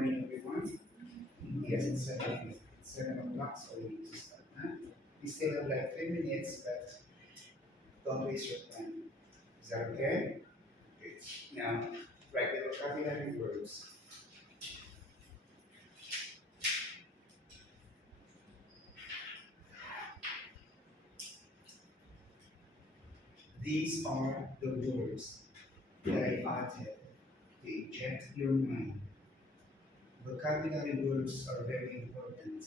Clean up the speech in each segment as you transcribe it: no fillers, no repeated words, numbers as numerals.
morning, everyone. Yes, it's 7 o'clock, so we need to start. Huh? We still have like 3 minutes, but don't waste your time. Is that okay? Good. Now, write the vocabulary words. These are the words that I added to eject your mind. Vocabulary words are very important.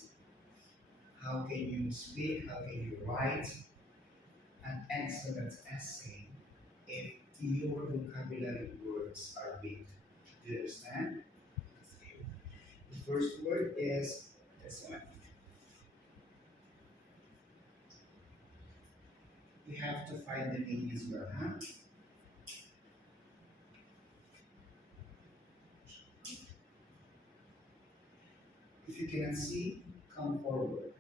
How can you speak? How can you write an excellent essay if your vocabulary words are weak? Do you understand? Okay. The first word is this one. We have to find the meaning as well, huh? If you cannot see, come forward.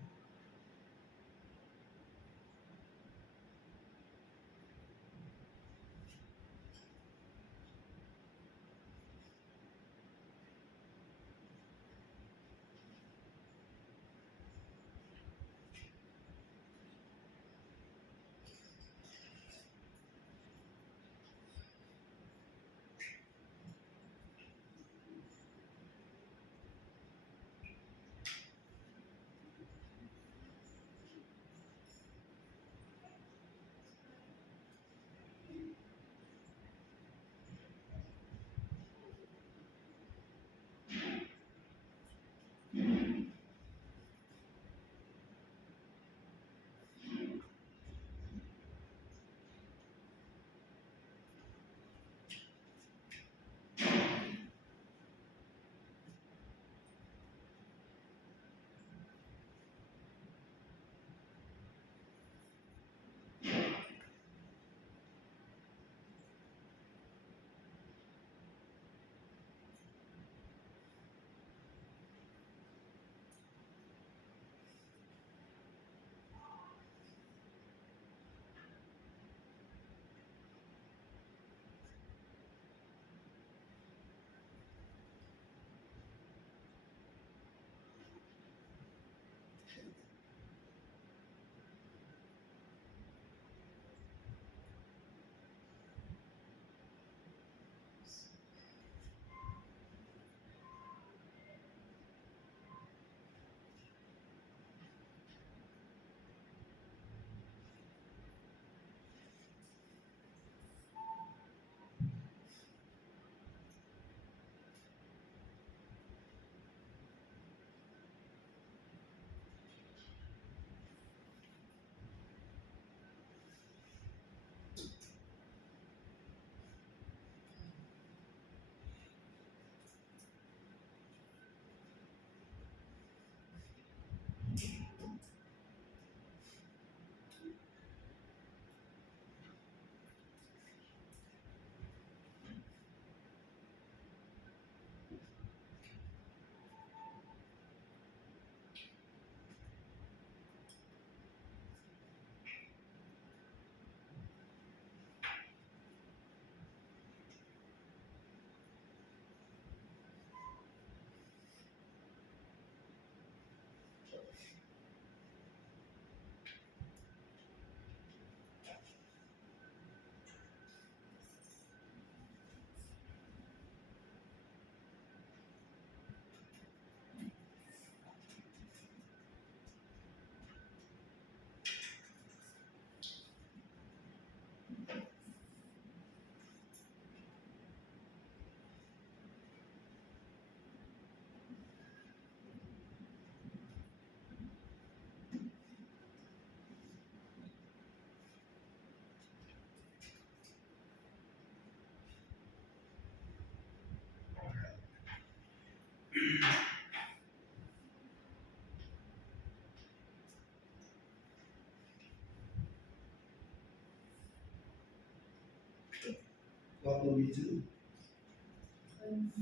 What will we do?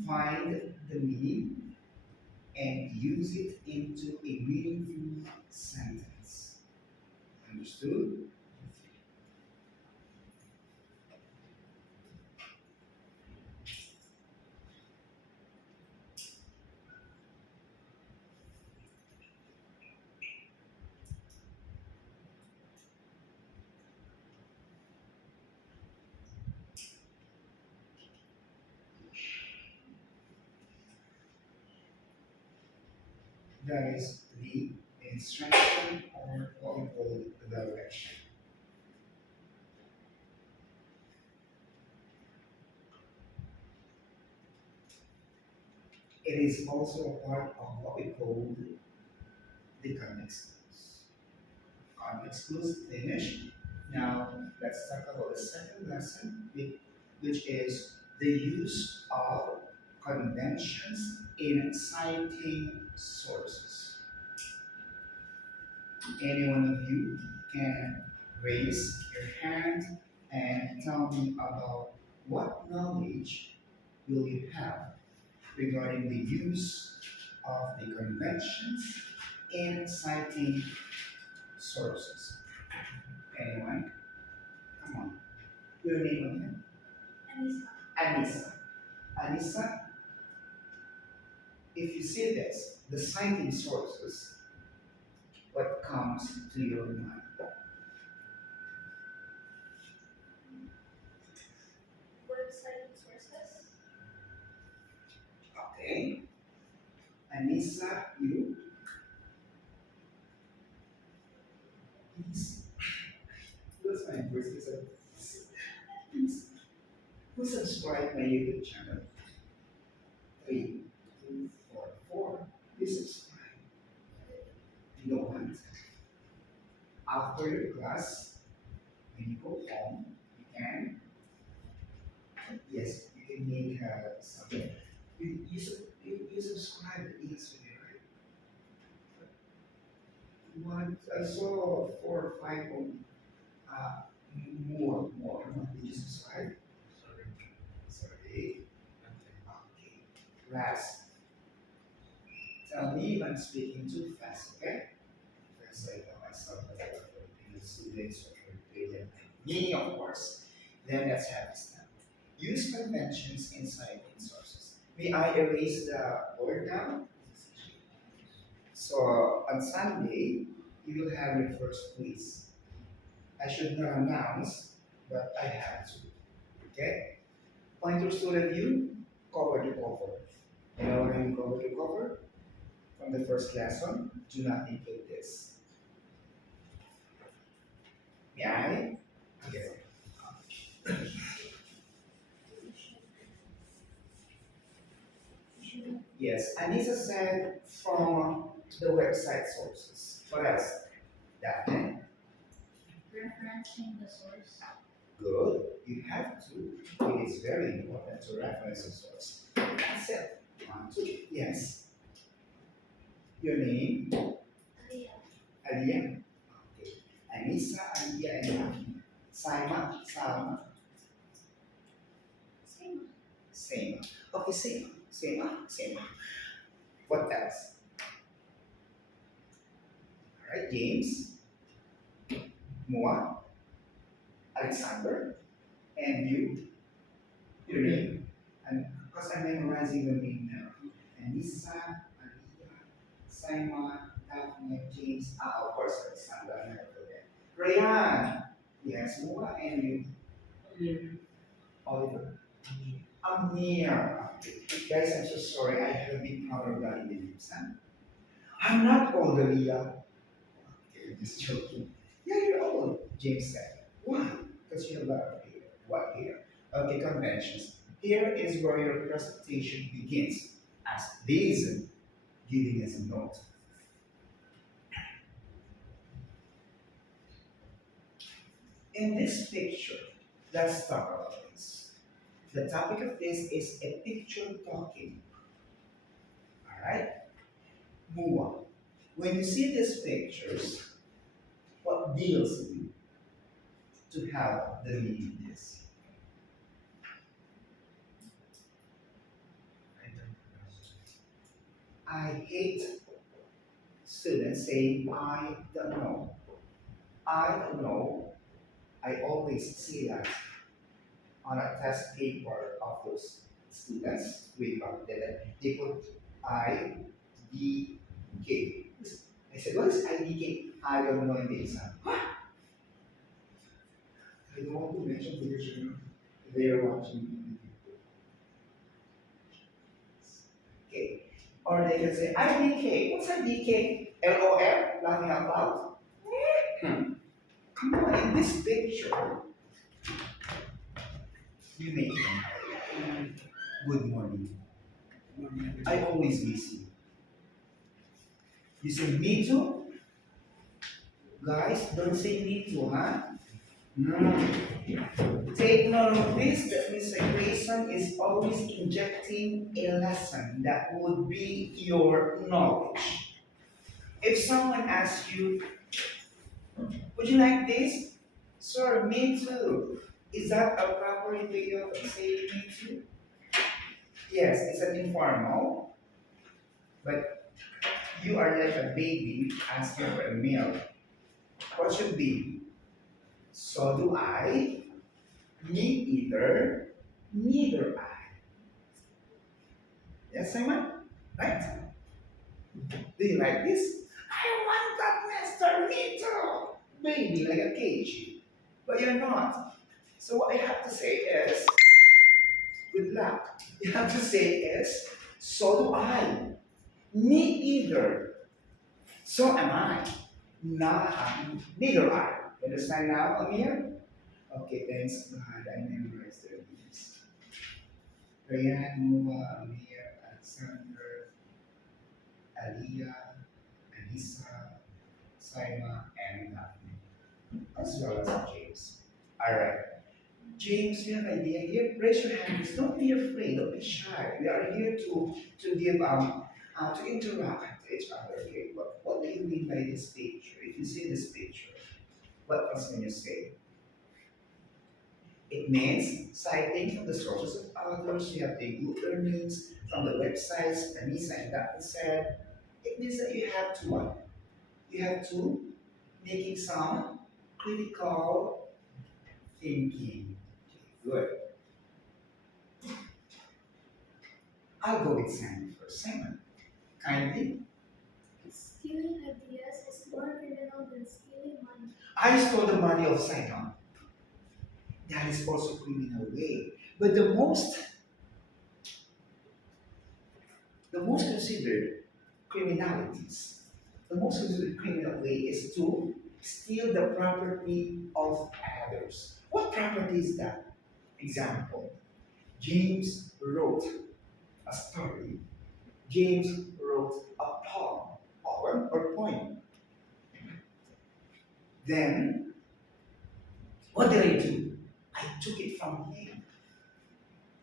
Find the meaning and use it into a meaningful sentence. Understood? That is the instruction or what we call the direction. It is also a part of what we call the context clues. Context clues finished. Now let's talk about the second lesson, which is the use of conventions in citing sources. Any one of you can raise your hand and tell me about what knowledge will you have regarding the use of the conventions in citing sources. Anyone? Come on. Your name again? Anissa. Anissa, if you see this, the citing sources, what comes to your mind? Okay. Anissa, you? Please. That's my voice. Please. Who subscribed my YouTube channel? Three, two, four, four. You subscribe. You don't want. After your class, when you go home, you can, yes, you can make something. You subscribe to yes, right? One, I saw four or five only. Uh, more. Did you subscribe? Sorry. Okay. Class, tell me if I'm speaking too fast, okay? Because I know myself as a Filipino student, so Filipino meaning, of course. Then let's have this now. Use conventions in citing sources. May I erase the board now? So on Sunday, you will have your first quiz. I should not announce, but I have to. Okay? Pointers to review, cover to cover. You know what I mean cover to cover? From the first lesson, do not include this. May I? Yes. Yes, Anissa said from the website sources. What else? Daphne? Referencing the source. Good. You have to. It is very important to reference the source. That's it. One, two. Yes. Your name? Aliyah. Aliyah. Okay. Anissa, Aliyah, and Daphne. Saima, Salma. Same. Same. Okay, same. What else? All right, James, Moa, Alexander, and you, your name. And because I'm memorizing the name now. Anissa, Aliyah, Simon, Daphne, James, of course, Alexander, I never forget. Rayan, yes, Moa, and you, Oliver. Amir. Guys, I'm so sorry. I have a big problem regarding the names. Huh? I'm not old, Aliyah. Okay, just joking. Yeah, you're old, James said. Why? Because you have a lot of hair. What hair? Okay, conventions. Here is where your presentation begins. As this giving us a note. In this picture, let's talk about this. The topic of this is a picture talking. Alright? Move on. When you see these pictures, what deals you to have the meaning is? I hate students saying, I don't know. I don't know. I always see that on a test paper of those students. They put IDK. I said, what is IDK? I don't know in the exam. I don't want to mention because they are watching. Okay. Or they can say, IDK. What's IDK? LOL? Laughing out loud? Hmm. Come on, in this picture, you make them. Good morning. I always miss you. You say me too? Guys, don't say me too, huh? No. Take note of this that Mr. Grayson is always injecting a lesson that would be your knowledge. If someone asks you, would you like this? Sir, me too. Is that a proper way of saying me too? Yes, it's an informal, but you are like a baby asking for a meal. What should be? So do I, me either, neither I. Yes, Simon? Right? Do you like this? I want that, Mr. Me too. Baby, like a cage. But you're not. So what you have to say is, good luck. You have to say is, so do I. Me either. So am I. Neither I. You understand now, Amir? Okay, thanks God. I memorized their names. Ryan, Noah, Amir, Alexander, Aliyah, Anissa, Saima, and Daphne, as well as James. Alright. James, you have an idea here? Raise your hands. Don't be afraid. Don't be shy. We are here to give to interact with each other. Okay. What do you mean by this picture? If you see this picture, what else can you say? It means citing from the sources of others. You have the good earnings from the websites. Anissa and Daphne said. It means that you have to what? You have to making some critical thinking. Good. I'll go with Simon first. Simon, kindly. Stealing ideas is more criminal than stealing money. I stole the money of Simon. That is also criminal way. But the most considered criminalities, the most considered criminal way is to steal the property of others. What property is that? Example, James wrote a story. James wrote a poem or poem. Then, what did I do? I took it from him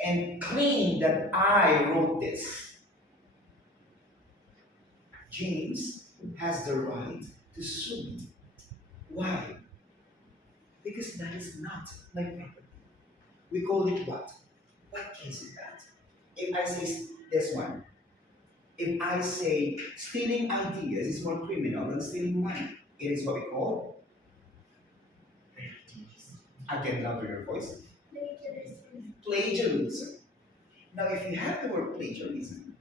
and claimed that I wrote this. James has the right to sue me. Why? Because that is not my property. We call it what? What case is that? If I say this one, if I say stealing ideas is more criminal than stealing money, it is what we call, again, louder your voice, Plagiarism. plagiarism. Now, if you have the word plagiarism,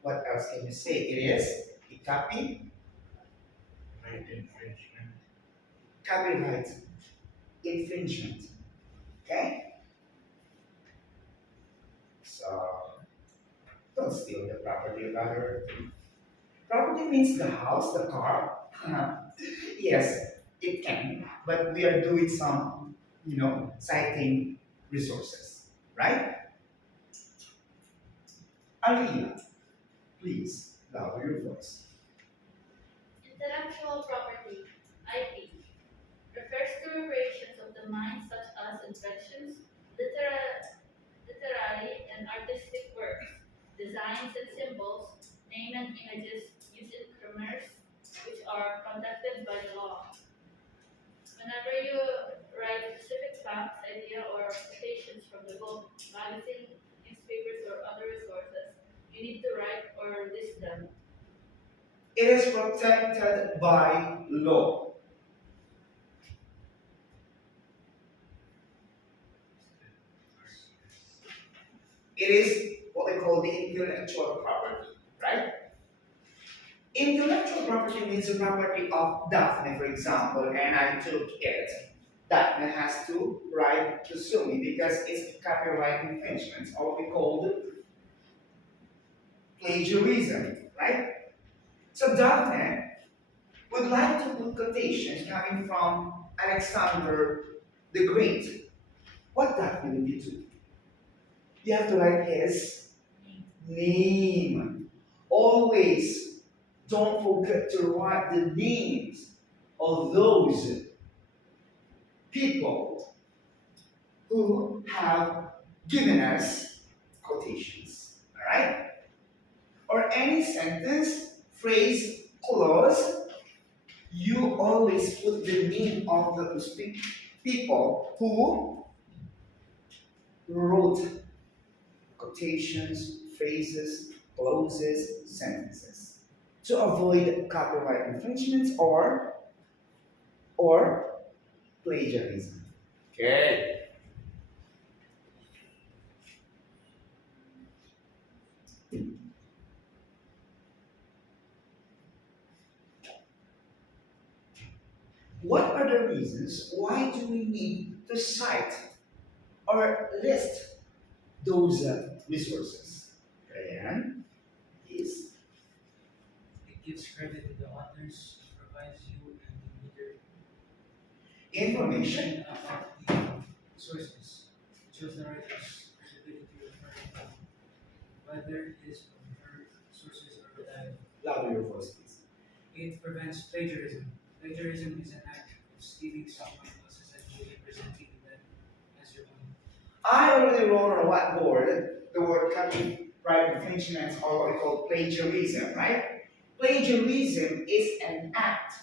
what else can you say? It is a copyright infringement. Okay? So, don't steal the property of other. Property means the house, the car. Yes, it can, but we are doing some, citing resources, right? Aliyah, please, louder your voice. Intellectual property, IP, refers to creations of the mind such as inventions, literary and artistic works, designs and symbols, name and images used in commerce, which are protected by the law. Whenever you write specific facts, idea, or quotations from the book, magazine, newspapers, or other resources, you need to write or list them. It is protected by law. It is what we call the intellectual property, right? Intellectual property means the property of Daphne, for example, and I took it. Daphne has to write to sue me because it's copyright infringement, or what we call plagiarism, right? So Daphne would like to put quotation coming from Alexander the Great. What Daphne would you do? You have to write his name. Always don't forget to write the names of those people who have given us quotations. Alright? Or any sentence, phrase, clause, you always put the name of the people who wrote quotations, phrases, clauses, sentences to avoid copyright infringements or plagiarism. Okay. What are the reasons why do we need to cite or list those resources? Ryan, yes. It gives credit to the authors, provides you and the reader Information. about the sources. It shows the writer's credibility referring to whether his or her sources are reliable. Louder your voice, please. It prevents plagiarism. Plagiarism is an act of stealing someone else's idea and presenting them as your own. I already wrote on a whiteboard the word copyright infringements or what we call plagiarism, right? Plagiarism is an act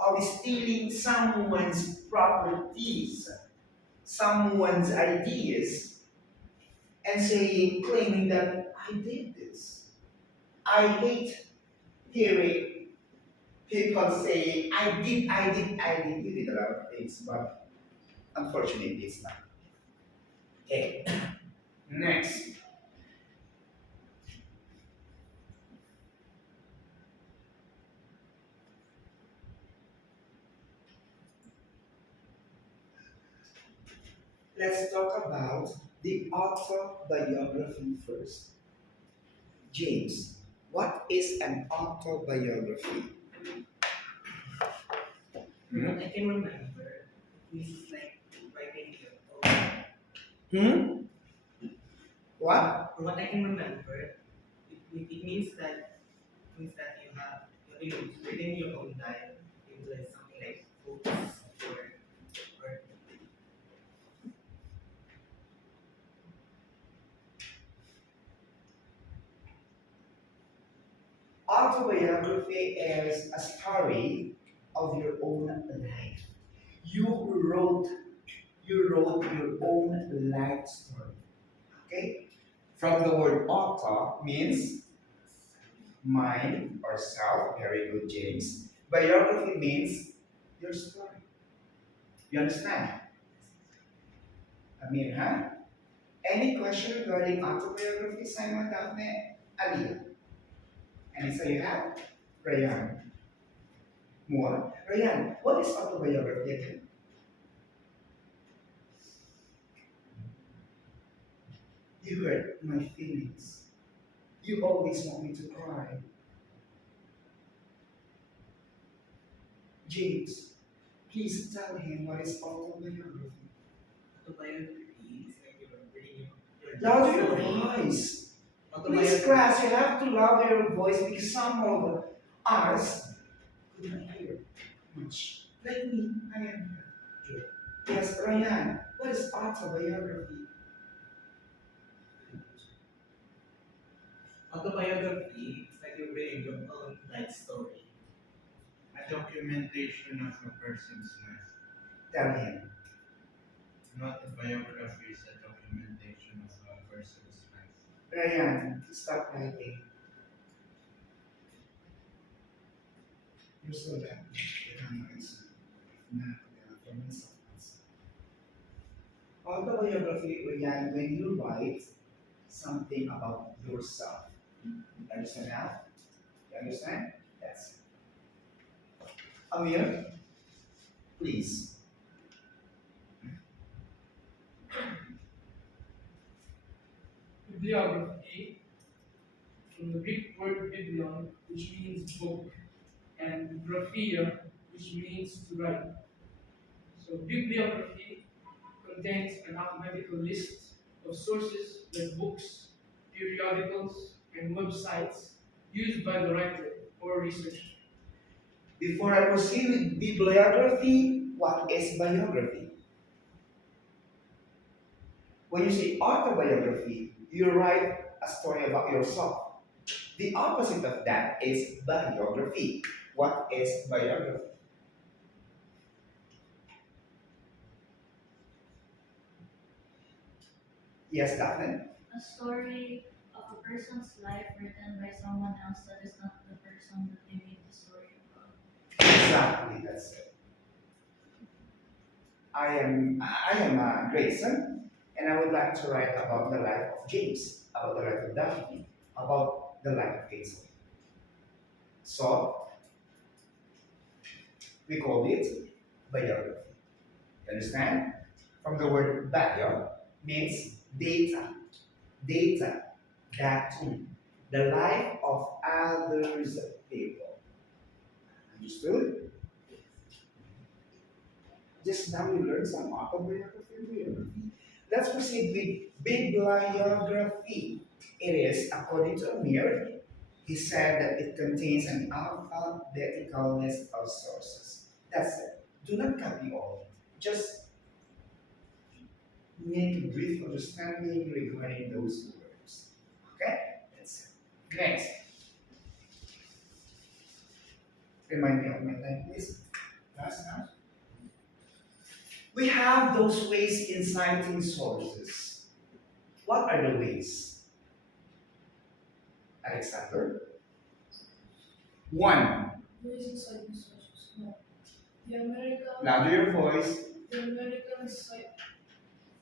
of stealing someone's properties, someone's ideas, and saying, claiming that I did this. I hate hearing people saying, I did. You did a lot of things, but unfortunately, it's not. Okay, next. Let's talk about the autobiography first. James, what is an autobiography? What I can remember is like writing your own. Hmm? What? From what I can remember, it means that you have written your own diary into like something like books or Autobiography is a story of your own life. You wrote your own life story. Okay? From the word auto means mind or self. Very good, James. Biography means your story. You understand? I mean, huh? Any question regarding autobiography, Simon Daphne? Aliyah? Any say you have? Ryan. More? Ryan, what is autobiography again? You hurt my feelings. You always want me to cry. James, please tell him what is autobiography. autobiography is like you're reading your Louder your story. voice. Please, Autobiography. class, you have to louder your voice because some of us could not hear much. Like me, I am here. Yes, Ryan, what is autobiography? Autobiography is like you're reading your own life story. A documentation of a person's life. Tell him. Not a biography is a documentation of a person's life. Ryan, stop writing. You're so bad. You can't answer. Nah, for myself. Autobiography, Ryan, when you write something about yourself. You understand now? You understand? Yes. Amir, please. Bibliography from the Greek word biblion, which means book, and graphia, which means to write. So bibliography contains an alphabetical list of sources like books, periodicals, and websites used by the writer or researcher. Before I proceed with bibliography, what is biography? When you say autobiography, you write a story about yourself. The opposite of that is biography. What is biography? Yes, Daphne? A story of a person's life written by someone else that is not the person that they made the story about. Exactly, that's it. I am a Grayson, and I would like to write about the life of James, about the life of Daphne, about the life of Hazel. So we call it biography. You understand? From the word bio means data, data, datum, the life of others people. Understood? Just now we learned some autobiography and biography. Let's proceed with bibliography. It is, according to Amir, he said that it contains an alphabetical list of sources. That's it. Do not copy all. Just make a brief understanding regarding those words. Okay? That's it. Next. Remind me of my time, please. Last time. We have those ways in citing sources. What are the ways? Alexander? One. Raising citing sources. No. The American Louder your voice. the American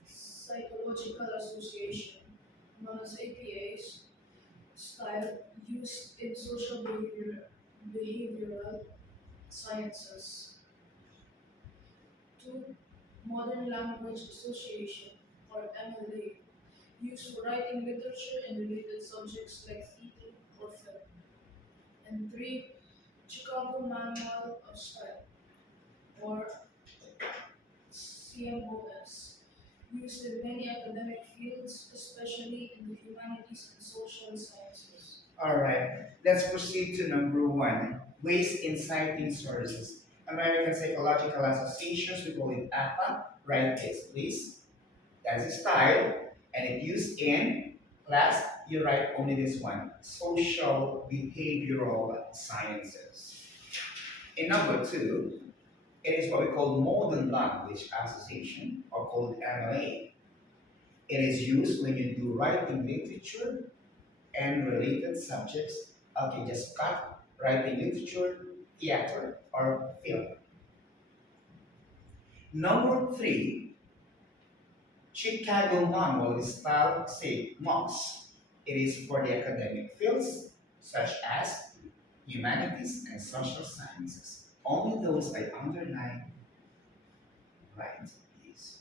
Psychological Association, known as APA's style used in behavioral sciences. Two, Modern Language Association, or MLA, used for writing literature and related subjects like theater or film. And three, Chicago Manual of Style, or CMOS, used in many academic fields, especially in the humanities and social sciences. Alright, let's proceed to number one. Ways in citing sources. American Psychological Associations, we call it APA. Write this, please. That's a style, and it used in class. You write only this one: social behavioral sciences. In number two, it is what we call Modern Language Association, or called MLA. It is used when you do writing literature and related subjects. Okay, just cut writing literature, theater, or film. Number three, Chicago Manual is spelled say MOS. It is for the academic fields such as humanities and social sciences. Only those I underline right, please.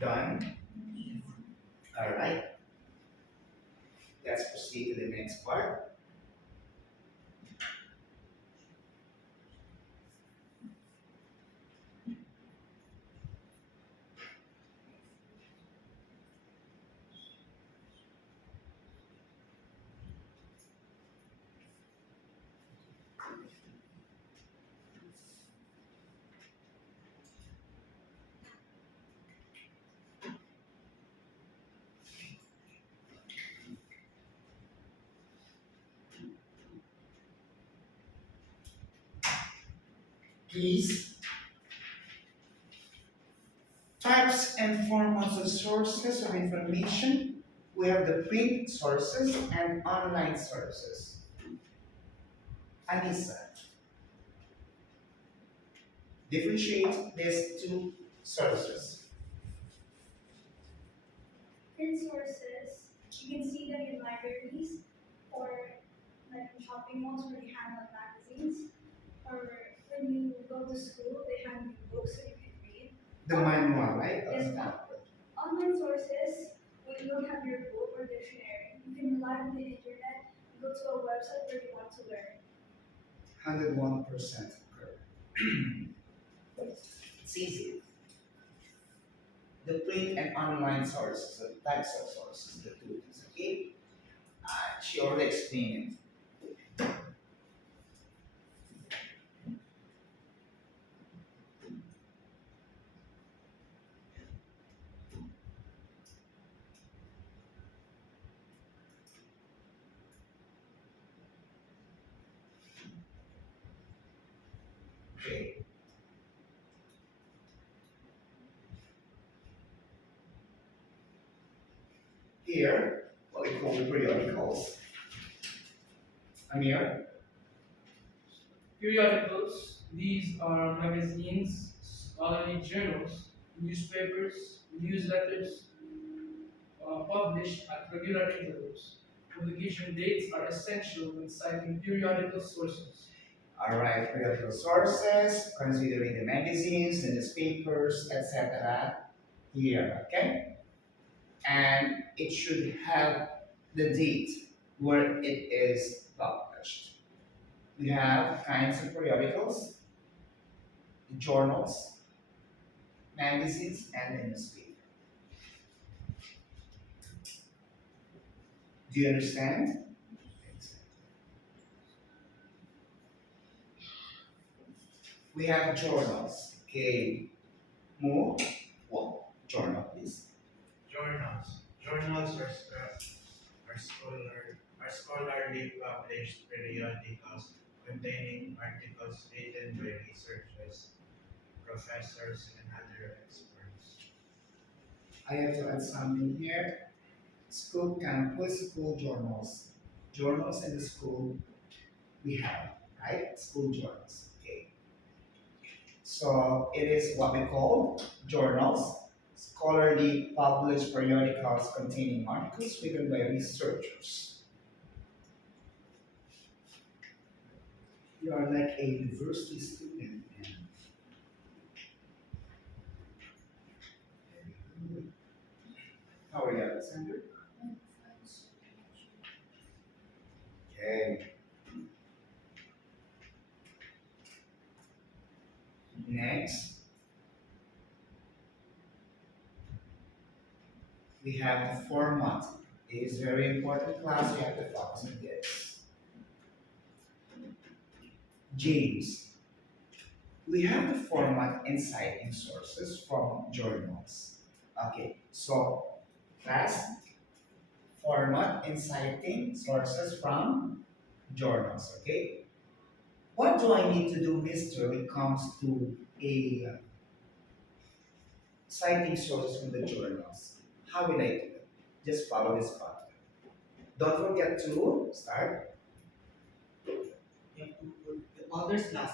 Done. All right. Let's proceed to the next part. Please Types and formats of sources of information. We have the print sources and online sources. Anissa, differentiate these two sources. Print sources, you can see them in libraries or like in shopping malls where they hand out magazines, or when you go to school, they hand you books so you can read. The manual, right? Yes, ma'am. Online sources, when you don't have your book or dictionary, you can rely on the internet and go to a website where you want to learn. 101% correct. It's easy. The print and online sources, the types of sources, the two things, okay? She already explained it. Okay. Here, what we call the periodicals. Amir, Periodicals, these are magazines, scholarly journals, newspapers, newsletters, published at regular intervals. Publication dates are essential when citing periodical sources. all right, periodical sources, considering the magazines, the newspapers, etc. Here, okay? And it should have the date where it is published. We have kinds of periodicals, journals, magazines, and the newspaper. Do you understand? We have journals. Okay. More? One journal, please. Journals. Journals are scholarly published periodicals containing articles written by researchers, professors, and other experts. I have to add something here. School campus, school journals. Journals in the school we have, right? School journals. Okay. So it is what we call journals, scholarly published periodicals containing articles written by researchers. You are like a university student. How are you, Alexander? Okay. Next, we have the format. It is very important class. You have to focus on this. James, we have the format and citing sources from journals. Okay, so class, format and citing sources from journals. Okay, what do I need to do, Mister, when it comes to a citing sources from the journals? How will I do it? Just follow this pattern. Don't forget to start. You have to put the author's last